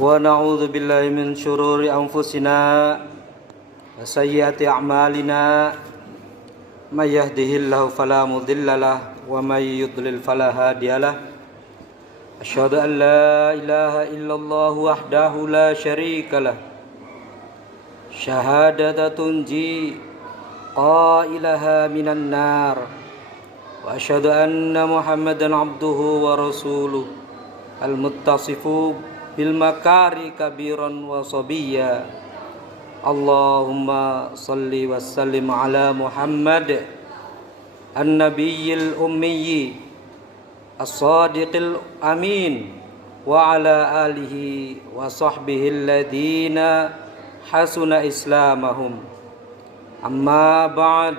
ونعوذ بالله من شرور أنفسنا وسيئات أعمالنا من يهده الله فلا مضل له ومن يضلل فلا هادي له أشهد أن لا إله إلا الله وحده لا شريك له شهادة تنجي قائلها من النار وأشهد أن محمدا عبده ورسوله المتصف بالمكارم كبيرا وصبيا اللهم صل وسلم على محمد النبي الأمي الصادق الأمين وعلى آله وصحبه الذين حسن إسلامهم أما بعد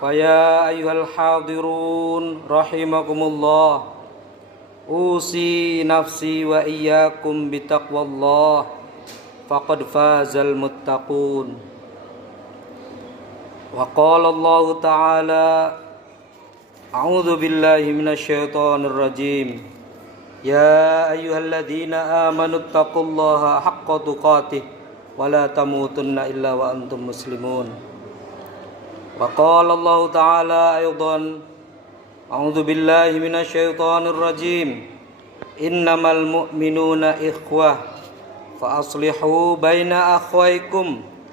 فيا أيها الحاضرون رحمكم الله أوصي نفسي وإياكم بتقوى الله فقد فاز المتقون وقال الله تعالى أعوذ بالله من الشيطان الرجيم يا أيها الذين آمنوا اتقوا الله حق تقاته ولا تموتن إلا وأنتم مسلمون وقال الله تعالى أيضا أعوذ بالله من الشيطان الرجيم إنما المؤمنون إخوة فأصلحوا بين أخويكم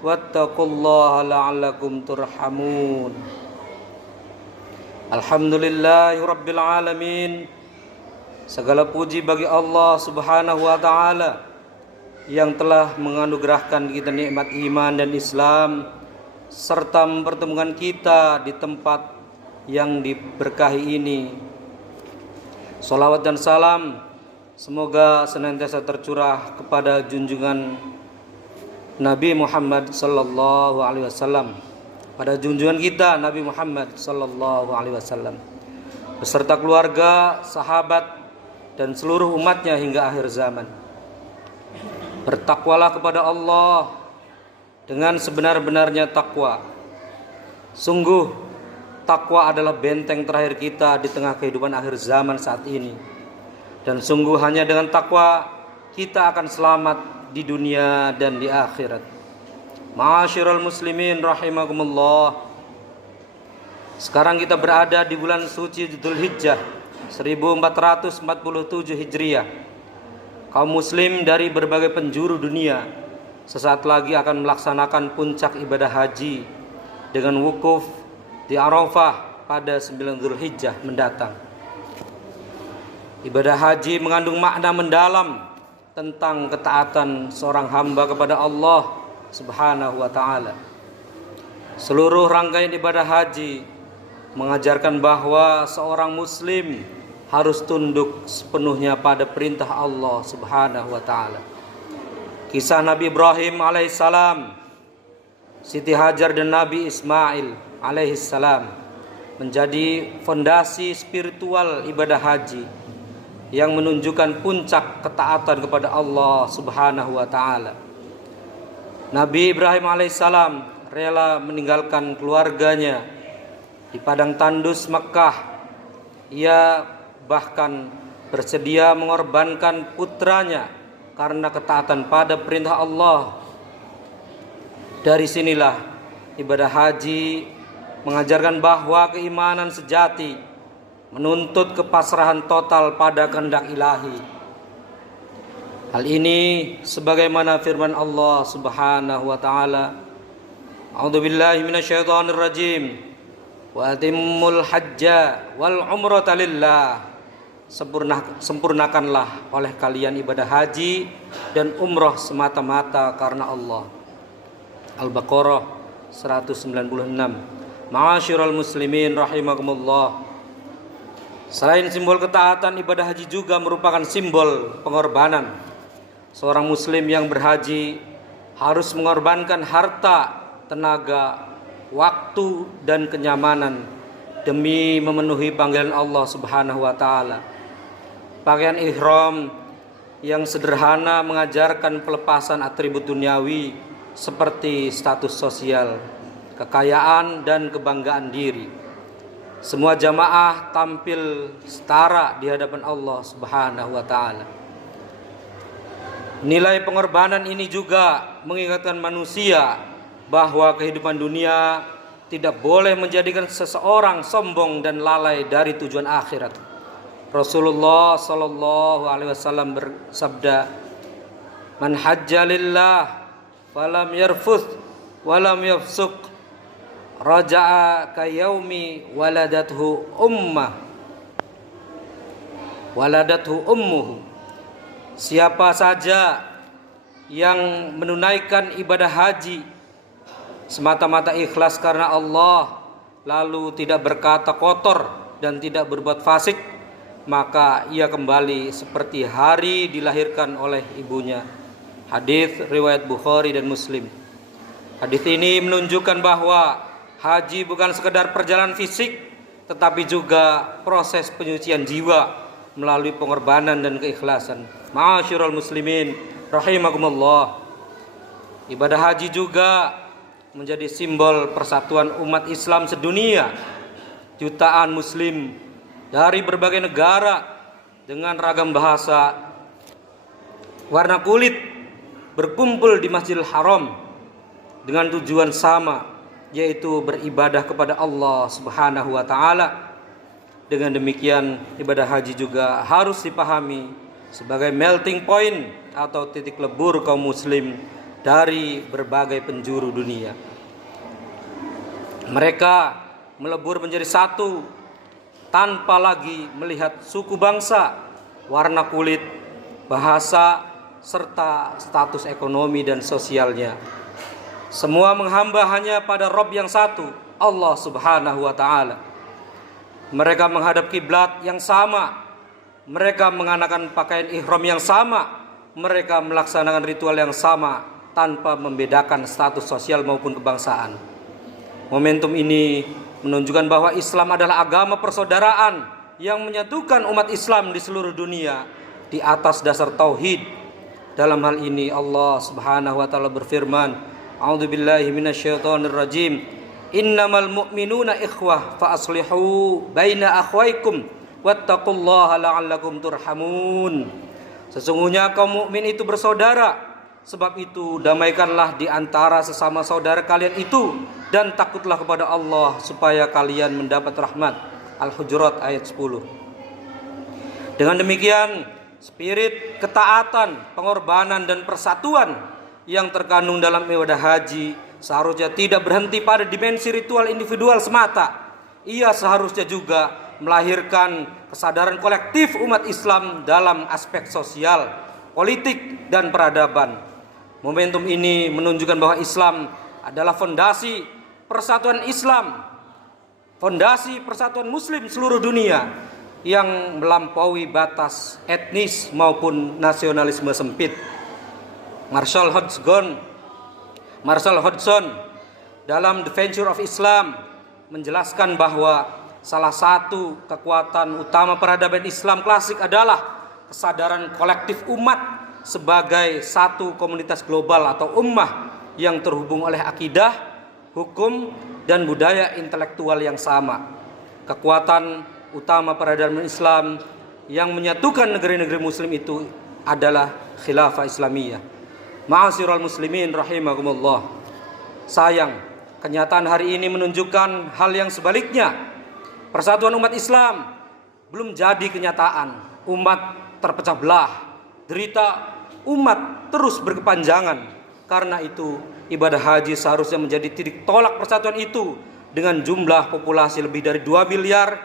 واتقوا الله لعلكم ترحمون Alhamdulillahi Rabbil Alamin. Segala puji bagi Allah Subhanahu wa Ta'ala yang telah menganugerahkan kita nikmat iman dan Islam serta mempertemukan kita di tempat yang diberkahi ini. Salawat dan salam semoga senantiasa tercurah kepada junjungan Nabi Muhammad sallallahu alaihi wasallam, pada junjungan kita Nabi Muhammad sallallahu alaihi wasallam beserta keluarga, sahabat dan seluruh umatnya hingga akhir zaman. Bertakwalah kepada Allah dengan sebenar-benarnya takwa. Sungguh takwa adalah benteng terakhir kita di tengah kehidupan akhir zaman saat ini. Dan sungguh hanya dengan takwa kita akan selamat di dunia dan di akhirat. Ma'asyiral muslimin rahimakumullah. Sekarang kita berada di bulan suci Dzulhijjah 1447 Hijriah. Kaum muslim dari berbagai penjuru dunia sesaat lagi akan melaksanakan puncak ibadah haji dengan wukuf di Arafah pada 9 Dzulhijjah mendatang. Ibadah haji mengandung makna mendalam tentang ketaatan seorang hamba kepada Allah Subhanahu wa Ta'ala. Seluruh rangkaian ibadah haji mengajarkan bahwa seorang muslim harus tunduk sepenuhnya pada perintah Allah Subhanahu wa Ta'ala. Kisah Nabi Ibrahim alaihissalam, Siti Hajar dan Nabi Ismail alaihissalam menjadi fondasi spiritual ibadah haji yang menunjukkan puncak ketaatan kepada Allah Subhanahu wa Ta'ala. Nabi Ibrahim alaihissalam rela meninggalkan keluarganya di padang tandus Mekah. Ia bahkan bersedia mengorbankan putranya karena ketaatan pada perintah Allah. Dari sinilah ibadah haji mengajarkan bahwa keimanan sejati menuntut kepasrahan total pada kehendak ilahi. Hal ini sebagaimana firman Allah Subhanahu wa Ta'ala, A'udzubillahi minasyaitonir rajim. Wa atimmul hajja wal umrata lillah. Sempurnakanlah oleh kalian ibadah haji dan umrah semata-mata karena Allah. Al-Baqarah 196. Ma'asyiral muslimin rahimakumullah. Selain simbol ketaatan, ibadah haji juga merupakan simbol pengorbanan. Seorang muslim yang berhaji harus mengorbankan harta, tenaga, waktu dan kenyamanan demi memenuhi panggilan Allah Subhanahu wa Ta'ala. Pakaian ihram yang sederhana mengajarkan pelepasan atribut duniawi seperti status sosial, kekayaan dan kebanggaan diri. Semua jamaah tampil setara di hadapan Allah Subhanahu wa Ta'ala. Nilai pengorbanan ini juga mengingatkan manusia bahwa kehidupan dunia tidak boleh menjadikan seseorang sombong dan lalai dari tujuan akhirat. Rasulullah sallallahu alaihi wasallam bersabda, "Man hajja lillah falam yarfuth walam yafsuq raja'a kayaumi waladathu ummuhu." Siapa saja yang menunaikan ibadah haji semata-mata ikhlas karena Allah, lalu tidak berkata kotor dan tidak berbuat fasik, maka ia kembali seperti hari dilahirkan oleh ibunya. Hadis riwayat Bukhari dan Muslim. Hadis ini menunjukkan bahwa haji bukan sekedar perjalanan fisik, tetapi juga proses penyucian jiwa melalui pengorbanan dan keikhlasan. Ma'asyiral muslimin rahimakumullah. Ibadah haji juga menjadi simbol persatuan umat Islam sedunia. Jutaan muslim dari berbagai negara dengan ragam bahasa, warna kulit berkumpul di Masjidil Haram dengan tujuan sama, yaitu beribadah kepada Allah Subhanahu wa taala. Dengan demikian, ibadah haji juga harus dipahami sebagai melting point atau titik lebur kaum muslim dari berbagai penjuru dunia. Mereka melebur menjadi satu tanpa lagi melihat suku bangsa, warna kulit, bahasa, serta status ekonomi dan sosialnya. Semua menghamba hanya pada Rabb yang satu, Allah Subhanahu wa taala. Mereka menghadap kiblat yang sama, mereka mengenakan pakaian ihram yang sama, mereka melaksanakan ritual yang sama tanpa membedakan status sosial maupun kebangsaan. Momentum ini menunjukkan bahwa Islam adalah agama persaudaraan yang menyatukan umat Islam di seluruh dunia di atas dasar tauhid. Dalam hal ini Allah Subhanahu wa taala berfirman, "A'udzubillahi minasyaitonirrajim. Innamal mu'minuna ikhwah fa aslihu baina akhwaikum wattaqullaha la'allakum turhamun." Sesungguhnya kaum mukmin itu bersaudara, sebab itu damaikanlah di antara sesama saudara kalian itu dan takutlah kepada Allah supaya kalian mendapat rahmat. Al-Hujurat ayat 10. Dengan demikian, spirit ketaatan, pengorbanan dan persatuan yang terkandung dalam ibadah haji seharusnya tidak berhenti pada dimensi ritual individual semata. Ia seharusnya juga melahirkan kesadaran kolektif umat Islam dalam aspek sosial, politik, dan peradaban. Momentum ini menunjukkan bahwa Islam adalah fondasi persatuan Islam, fondasi persatuan muslim seluruh dunia yang melampaui batas etnis maupun nasionalisme sempit. Marshall Hodgson dalam The Venture of Islam menjelaskan bahwa salah satu kekuatan utama peradaban Islam klasik adalah kesadaran kolektif umat sebagai satu komunitas global atau ummah yang terhubung oleh akidah, hukum, dan budaya intelektual yang sama. Kekuatan utama peradaban Islam yang menyatukan negeri-negeri muslim itu adalah khilafah Islamiyah. Ma'asyiral muslimin rahimakumullah. Sayang, kenyataan hari ini menunjukkan hal yang sebaliknya. Persatuan umat Islam belum jadi kenyataan. Umat terpecah belah, derita umat terus berkepanjangan. Karena itu, ibadah haji seharusnya menjadi titik tolak persatuan itu. Dengan jumlah populasi lebih dari 2 miliar,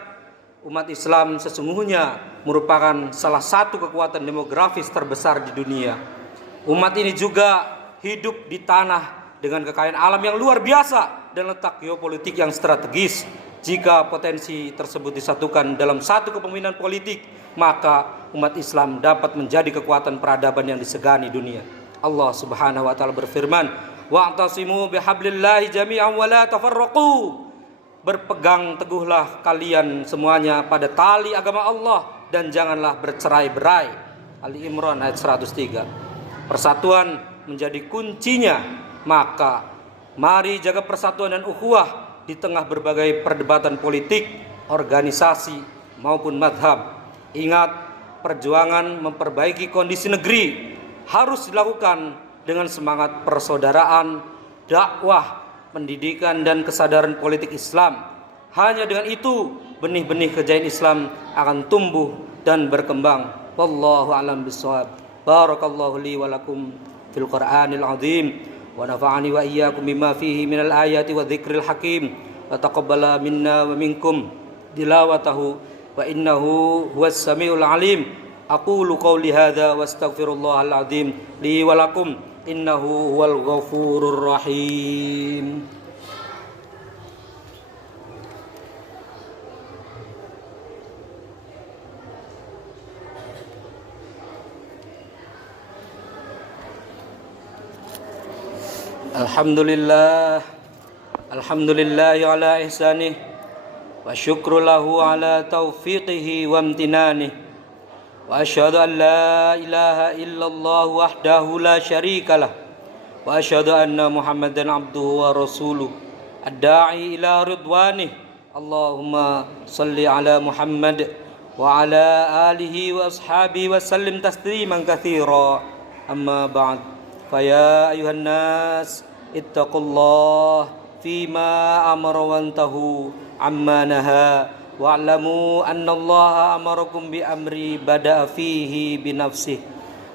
umat Islam sesungguhnya merupakan salah satu kekuatan demografis terbesar di dunia. Umat ini juga hidup di tanah dengan kekayaan alam yang luar biasa dan letak geopolitik yang strategis. Jika potensi tersebut disatukan dalam satu kepemimpinan politik, maka umat Islam dapat menjadi kekuatan peradaban yang disegani dunia. Allah Subhanahu wa taala berfirman, "Wa'tasimu bihablillahi jami'an wa la tafarraqu." Berpegang teguhlah kalian semuanya pada tali agama Allah dan janganlah bercerai-berai. Ali Imran ayat 103. Persatuan menjadi kuncinya, maka mari jaga persatuan dan ukhuwah di tengah berbagai perdebatan politik, organisasi maupun madhab. Ingat, perjuangan memperbaiki kondisi negeri harus dilakukan dengan semangat persaudaraan, dakwah, pendidikan dan kesadaran politik Islam. Hanya dengan itu benih-benih kejayaan Islam akan tumbuh dan berkembang. Wallahu a'lam bishawab. Barakallahu li wa lakum fil Qur'anil azim wa nafa'ani wa iyyakum bima fihi minal ayati wa dzikril hakim wa taqabbala minna wa minkum tilawatahu wa innahu huwas samiul alim. Aqulu qawli hadza wa astaghfirullahal azim li wa lakum innahu huwal ghafurur rahim. Alhamdulillah, alhamdulillahi ala ihsanih wa syukru lahu ala taufiqihi wa amtinanih wa asyhadu an la ilaha illallah wahdahu la syarikalah wa asyhadu anna muhammadan abduhu wa rasuluh ad-da'i ila ridwanih. Allahumma salli ala Muhammad wa ala alihi wa ashabihi wa sallim tasliman katsira. Amma ba'd. Faya ayuhan nas ittaqullah fima amara wantahu amma naha wa'lamu anna allaha amarakum bi amri bada'a fihi bi nafsihi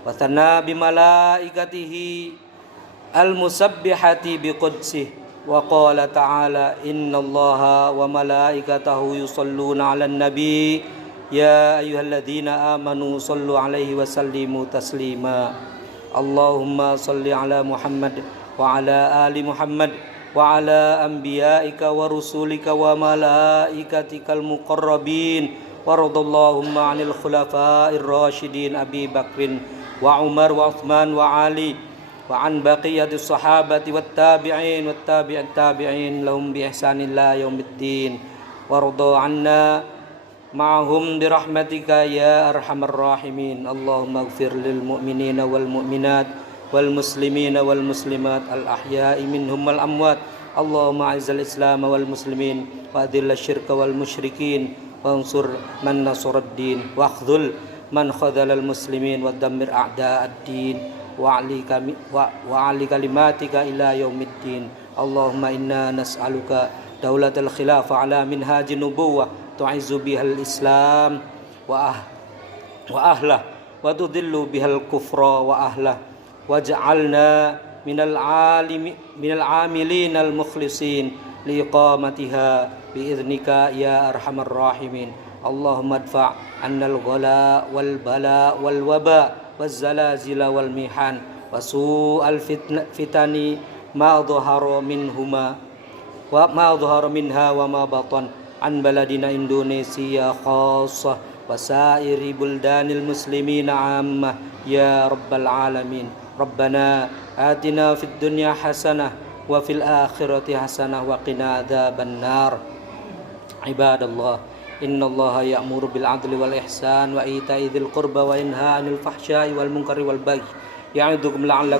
wa thana bi malaikatihi al musabbihati bi qudsihi wa qala ta'ala inna allaha wa malaikatahu yusalluna 'alan nabi ya ayyuhalladzina amanu sallu 'alaihi wa sallimu taslima. Allahumma salli ala Muhammad wa ala ali Muhammad wa ala anbiya'ika wa rusulika wa malaikatikal muqarrabin wa radallahumma 'anil khulafa'ir rasyidin Abi Bakrin wa Umar wa Uthman wa Ali wa an baqiyatis sahabati wat tabi'in wat tabi'in tabi'in lahum bi ihsanin ila yaumiddin wa radha 'anna ma'hum birahmatika ya arhamar rahimin. Allahumma ighfir lil mu'minina wal mu'minat wal muslimina wal muslimat al ahya'i minhum wal amwat. Allahumma a'izzal islam wal muslimin wa adhillash syirka wal musyrikin wa ansur man nasaraddin wa akhdhul man khadhalal muslimin wa dammir a'da'ad-din wa ali kalimatika ila yaumiddin. Allahumma inna nas'aluka daulatal khilafah ala minhajin nubuwah tu'izzu bihal islam wa ahlah wa tudhillu bihal kufra wa ahlah waj'alna minal amilin al mukhlisin liiqamatiha biiznika ya arhamar rahimin. Allahumma adfa' annal ghala wal bala wal waba waz zalazila wal mihan wa su'al fitani ma dhahara minhuma wa ma dhahara minha wa ma batan an baladina Indonesia khassah wa sairi buldanil muslimina ammah ya rabbal alamin. Rabbana atina fid dunya hasanah wa fil akhirati hasanah wa qina adzaban nar. Ibadallah, innallaha ya'muru bil adli wal ihsan wa ita'i dzil qurba wa yanha 'anil fahsya'i wal munkari wal baghi ya'idukum la'allakum